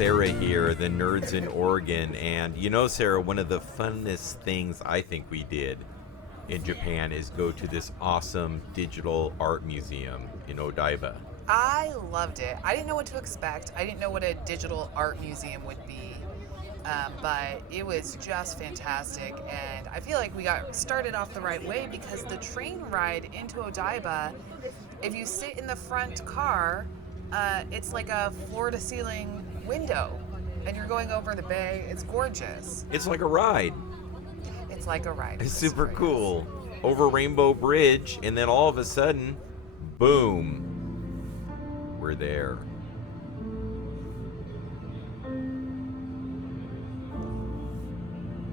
Sarah here, the Nerds in Oregon. And you know, Sarah, one of the funnest things I think we did in Japan is go to this awesome digital art museum in Odaiba. I loved it. I didn't know what to expect. I didn't know what a digital art museum would be. But it was just fantastic. And I feel like we got started off the right way because the train ride into Odaiba, if you sit in the front car, it's like a floor to ceiling window. And you're going over the bay. It's gorgeous. It's like a ride. It's like a ride. It's This super phrase. cool. Over Rainbow Bridge, and then all of a sudden, boom, we're there.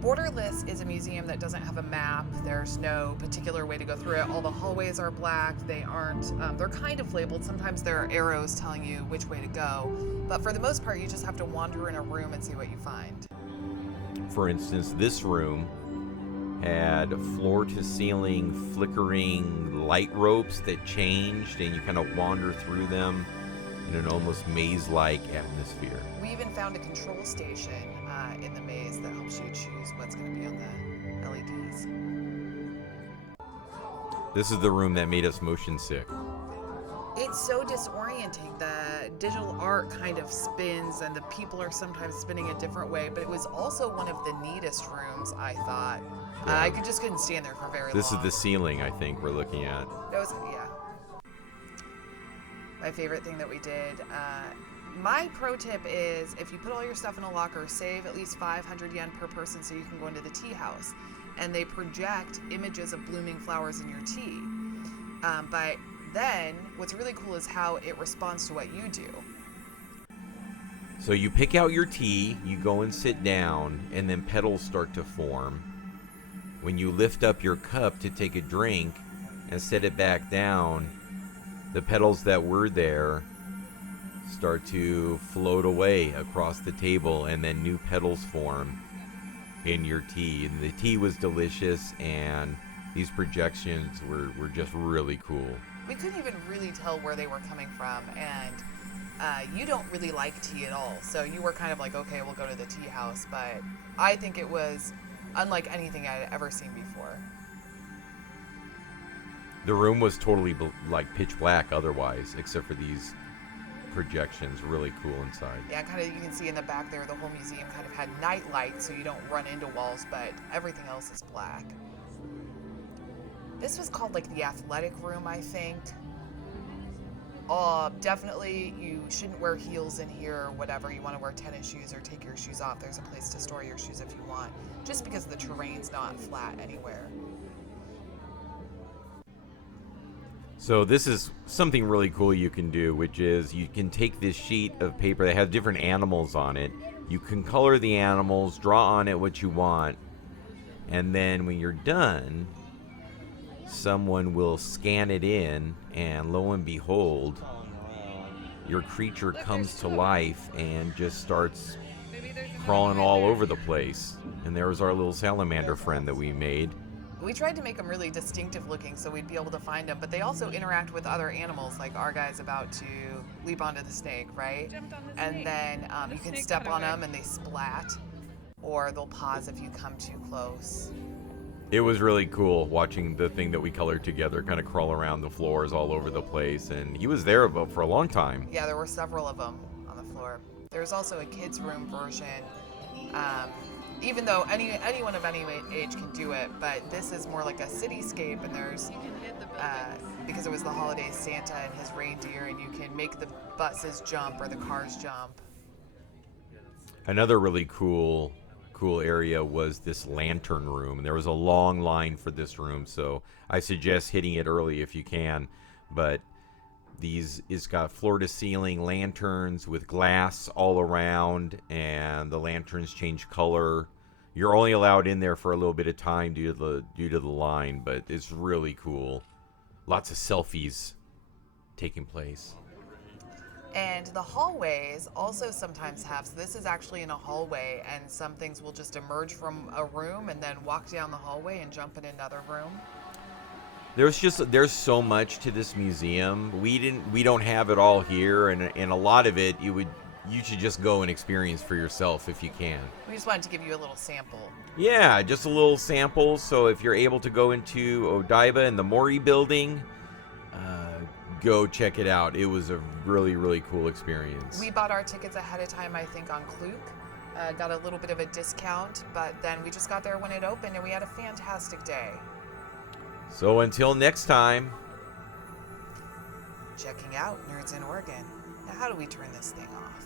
Borderless is a museum that doesn't have a map. There's no particular way to go through it. All the hallways are black. They aren't, they're kind of labeled. Sometimes there are arrows telling you which way to go. But for the most part, you just have to wander in a room and see what you find. For instance, this room had floor to ceiling flickering light ropes that changed, and you kind of wander through them in an almost maze-like atmosphere. We even found a control station in the maze that helps you choose what's going to be on the LEDs. This is the room that made us motion sick. It's so disorienting. The digital art kind of spins, and the people are sometimes spinning a different way. But it was also one of the neatest rooms, I thought. Yeah. I couldn't stand there for very This long. is the ceiling, I think, we're looking at. That was, yeah. My favorite thing that we did. My pro tip is if you put all your stuff in a locker, save at least 500 yen per person so you can go into the tea house. And they project images of blooming flowers in your tea. But then what's really cool is how it responds to what you do. So you pick out your tea, you go and sit down, and then petals start to form. When you lift up your cup to take a drink and set it back down, the petals that were there start to float away across the table, and then new petals form in your tea. And the tea was delicious, and these projections were just really cool. We couldn't even really tell where they were coming from, and you don't really like tea at all, so you were kind of like, okay, we'll go to the tea house. But I think it was unlike anything I'd ever seen before. The room was totally like pitch black otherwise, except for these projections. Really cool inside. Yeah, kind of, you can see in the back there, the whole museum kind of had night lights so you don't run into walls, but everything else is black. This was called like the athletic room, I think. Definitely you shouldn't wear heels in here or whatever. You want to wear tennis shoes or take your shoes off. There's a place to store your shoes if you want, just because the terrain's not flat anywhere. So this is something really cool you can do, which is you can take this sheet of paper that has different animals on it. You can color the animals, draw on it what you want, and then when you're done, someone will scan it in, and lo and behold, your creature comes to life and just starts crawling all over the place. And there was our little salamander friend that we made. We tried to make them really distinctive looking so we'd be able to find them, but they also interact with other animals, like our guy's about to leap onto the snake, right? And then you can step on them and they splat, or they'll pause if you come too close. It was really cool watching the thing that we colored together kind of crawl around the floors all over the place, and he was there for a long time. Yeah, there were several of them on the floor. There's also a kids' room version, even though anyone of any age can do it, but this is more like a cityscape, and there's, because it was the holidays, Santa and his reindeer, and you can make the buses jump or the cars jump. Another really cool area was this lantern room. There was a long line for this room, so I suggest hitting it early if you can. But it's got floor to ceiling lanterns with glass all around, and the lanterns change color. You're only allowed in there for a little bit of time due to the line, but it's really cool. Lots of selfies taking place. And the hallways also sometimes have, so this is actually in a hallway, and some things will just emerge from a room and then walk down the hallway and jump in another room. There's so much to this museum. We don't have it all here, and a lot of it you should just go and experience for yourself if you can. We just wanted to give you a little sample. Yeah, just a little sample. So if you're able to go into Odaiba and the Mori building, go check it out. It was a really, really cool experience. We bought our tickets ahead of time, I think, on Klook. Got a little bit of a discount, but then we just got there when it opened, and we had a fantastic day. So until next time. Checking out Nerds in Oregon. Now, how do we turn this thing off?